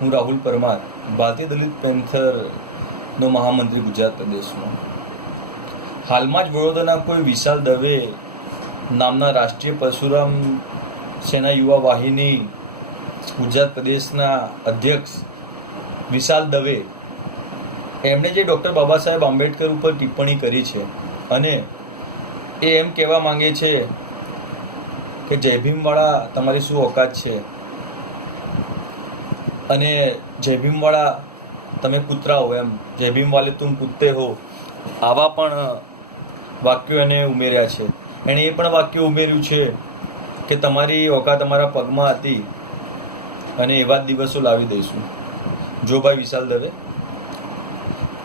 હું રાહુલ પરમાર, ભારતીય દલિત પેન્થરનો મહામંત્રી ગુજરાત પ્રદેશમાં. હાલમાં જ વડોદરાના કોઈ વિશાલ દવે નામના રાષ્ટ્રીય પરશુરામ સેના યુવા વાહિની ગુજરાત પ્રદેશના અધ્યક્ષ વિશાલ દવે એમણે જે ડૉક્ટર બાબા સાહેબ આંબેડકર ઉપર ટિપ્પણી કરી છે અને એ એમ કહેવા માંગે છે કે જય ભીમવાળા તમારી શું ઓકાત છે અને જય ભીમવાળા તમે કૂતરા હો, એમ જય ભીમ વાલે તુમ કુત્તે હો, આવા પણ વાક્યો એને ઉમેર્યા છે. એણે એ પણ વાક્ય ઉમેર્યું છે કે તમારી ઓકાત અમારા પગમાં હતી અને એવા જ દિવસો લાવી દઈશું. જો ભાઈ વિશાલ દવે,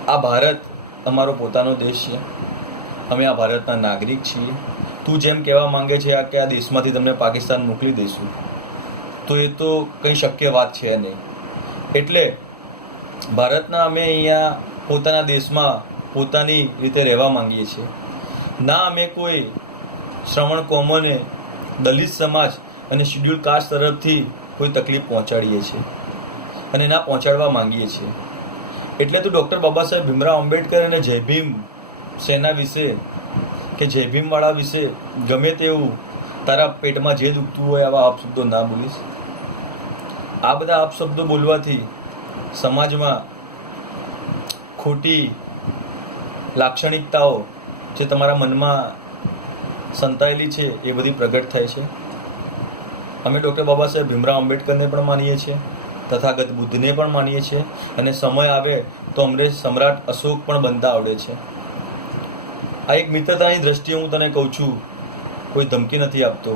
આ ભારત અમારો પોતાનો દેશ છે, અમે આ ભારતના નાગરિક છીએ. તું જેમ કહેવા માંગે છે કે આ દેશમાંથી તમને પાકિસ્તાન મોકલી દઈશું, તો એ તો કંઈ શક્ય વાત છે નહીં. એટલે ભારતના અમે અહીંયા પોતાના દેશમાં પોતાની રીતે રહેવા માંગીએ છીએ. ના અમે કોઈ શ્રવણ કોમોને, દલિત સમાજ અને શિડ્યુલ કાસ્ટ તરફથી કોઈ તકલીફ પહોંચાડીએ છીએ અને ના પહોંચાડવા માંગીએ છીએ. એટલે તું ડૉક્ટર બાબા સાહેબ ભીમરાવ આંબેડકર અને જય ભીમ સેના વિશે કે જય ભીમવાળા વિશે ગમે તેવું તારા પેટમાં જે દુખતું હોય આવા અપશબ્દો ના બોલીશ. આ બધા અપશબ્દો બોલવાથી સમાજમાં ખોટી લાક્ષણિકતાઓ જે તમારા મનમાં સંતાયેલી છે એ બધી પ્રગટ થાય છે. અમે ડૉક્ટર બાબા સાહેબ ભીમરાવ આંબેડકરને પણ માનીએ છીએ, તથાગત બુદ્ધને પણ માનીએ છીએ અને સમય આવે તો અમને સમ્રાટ અશોક પણ બનતા આવડે છે. આ એક મિત્રતાની દ્રષ્ટિએ હું તને કહું છું, કોઈ ધમકી નથી આપતો.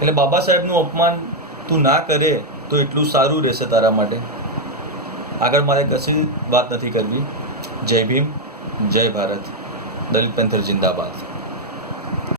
એટલે બાબા સાહેબનું અપમાન તું ના કરે તો એટલું સારું રહેશે તારા માટે. આગળ મારે કશી વાત નથી કરવી. જય ભીમ, જય ભારત, દલિત પેન્થર જિંદાબાદ.